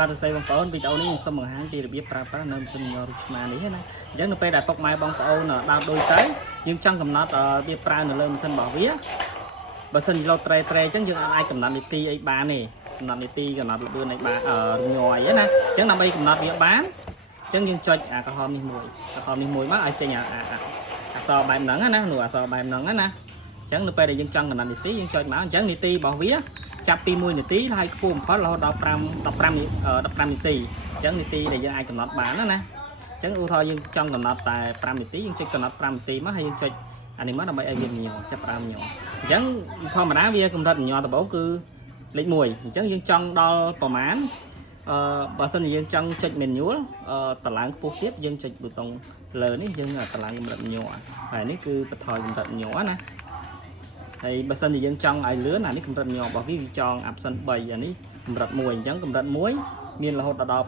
បាទសរសៃបងប្អូនវីដេអូនេះខ្ញុំសូមបង្ហាញពីរបៀបប្រើប្រាស់នៅម៉ាស៊ីនញ័ររូបស្មានេះណាអញ្ចឹងនៅពេលដែលពុកម៉ែបងប្អូនដោតដូចទៅយើងចង់កំណត់វាប្រើនៅលើម៉ាស៊ីនរបស់វាបើសិនលោតត្រេអញ្ចឹងយើងអាចកំណត់នីតិអីបានទេកំណត់នីតិកំណត់លឿនអីបានញ័រអីណាអញ្ចឹងដើម្បីកំណត់វាបានអញ្ចឹងយើងចុចអាក្រហមនេះមួយមកឲ្យចេញអក្សរបែបហ្នឹងណានោះអក្សរបែបហ្នឹងណាអញ្ចឹងនៅពេលដែលយើងចង់កំណត់នីតិយើងចុចមកអញ្ចឹងនីតិរបស់វាចាប់ពី1នាទីហើយខ្ពស់បំផុតរហូតដល់15នាទីអញ្ចឹងនីតិដែលយើងអាចកំណត់បានណាអញ្ចឹងឧទាហរណ៍យើងចង់កំណត់តែ5នាទីយើងចុចកំណត់5នាទីមកហើយយើងចុចអានេះមកដើម្បីឲ្យវាញ័រចាប់5ញ័រអញ្ចឹងធម្មតាវាកម្រិតញ័រដំបូងគឺលេខ1អញ្ចឹងយើងចង់ដល់ប្រមាណបើសិនជាយើងចង់ចុច manual តឡើងខ្ពស់ទៀតយើងចុចប៊ូតុងលើនេះយើងតឡើងកម្រិតញ័រហើយនេះគឺបន្ថយកម្រិតញ័រណាហើយបើសិនជាយើងចង់ឲ្យលឿនអានេះកម្រិតញ័ររបស់វាចង់ option 3អានេះកម្រិត1អញ្ចឹងកម្រិត1មានរហូតដល់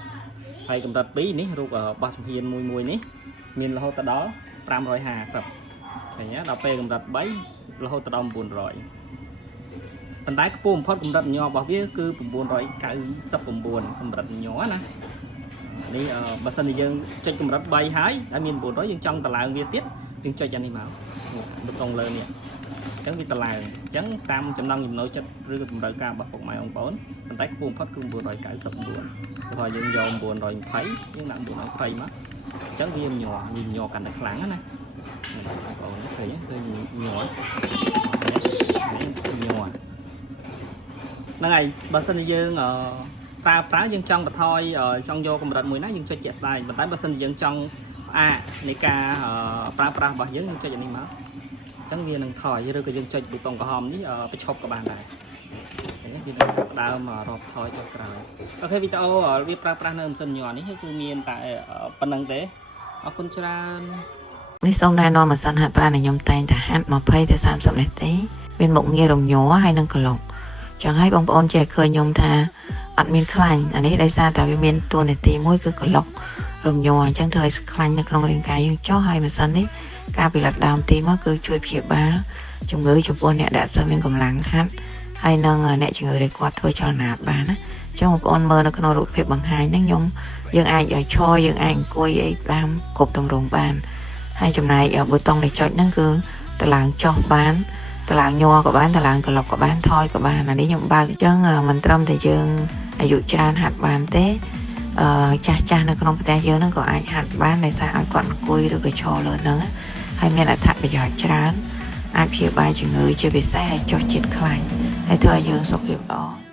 250ហើយកម្រិត2នេះរូបបោះចំហៀនមួយនេះមានរហូតដល់550ឃើញទេដល់ពេលកម្រិត3រហូតដល់900ប៉ុន្តែខ្ពស់បំផុតកម្រិតញ័ររបស់វាគឺ999កម្រិតញ័រណានេះបើសិនជាយើងចុចកម្រិត3ហើយដែលមាន900យើងចង់តឡើងវាទៀតយើងចុចអានេះមកប៊ូតុងលើនេះអញ្ចឹងវាតឡើងអញ្ចឹងតាមចំណង់ចំណូលចិត្តឬក៏តម្រូវការរបស់ពុកម៉ែបងប្អូនប៉ុន្តែខ្ពស់បំផុតគឺ999ព្រោះយើងយក920យើងដាក់920មកអញ្ចឹងវាញ័រកាន់តែខ្លាំងណាបងប្អូនឃើញគឺញ័រហ្នឹងហើយបើសិនជាយើងប្រើយើងចង់បន្ថយចង់យកកម្រិតមួយណាយើងចុចជាក់ស្ដែងប៉ុន្តែបើសិនជាយើងចង់នៃការប្រើប្រាស់របស់យើងចុចអានេះមកអញ្ចឹងវានឹងថយឬក៏យើងចុចប៊ូតុងក្រហមនេះបញ្ឈប់ក៏បានដែរវានឹងដើមរាប់ថយចុះក្រោយអូខេវីដេអូវាប្រើប្រាស់នៅម៉ាស៊ីនញ័រនេះគឺមានតែប៉ុណ្្នឹងទេអរគុណច្រើននេះសូមណែនាំម៉ាស៊ីនហាត់ប្រាណដែលខ្ញុំតែងតែហាត់20ទៅ30នាទីមានមុខងាររំញ័រហើយនិងក្លុកចឹងហើយបងប្អូនចេះឃើញខ្ញុំថាអត់មានខ្លាញ់អានេះដោយសារតែវាមានតួនាទីមួយគឺក្លុករំញ័រអញ្ចឹងធ្វើឲ្យខ្លាញ់នៅក្នុងរាងកាយយើងចុះហើយម៉ាស៊ីននេះការពិនិត្យដើមទីមកគឺជួយព្យាបាលជំងឺចំពោះអ្នកដែលអត់សូវមានកម្លាំងហាត់ហើយនឹងអ្នកជំងឺដែលគាត់ធ្វើចលនាបានណាចឹងបងប្អូនមើលនៅក្នុងរូបភាពបង្ហាញហ្នឹងយើងអាចឲ្យឈរយើងអាចអង្គុយអីបានគ្រប់ទម្រង់បានហើយចំណែកប៊ូតុងដែលចុចហ្នឹងគឺតឡើងចុះបានតឡើងញ័រក៏បានតឡើងក្លុកក៏បានថយក៏បានអានេះខ្ញុំបើកអញ្ចឹងមិនត្រឹមតែយើងអាយុច្រើនហាត់បានទេចាស់នៅក្នុងប្រទេសយើងហ្នឹងក៏អាចហាត់បានដោយសារឲ្យគាត់អង្គុយឬក៏ឈរលើហ្នឹងហើយមានអត្ថប្រយោជន៍ច្រើនអាចព្យាបាលជំងឺជាពិសេសឲ្យចុះជាតិខ្លាញ់ហើយធ្វើឲ្យយើងសុខភាពល្អ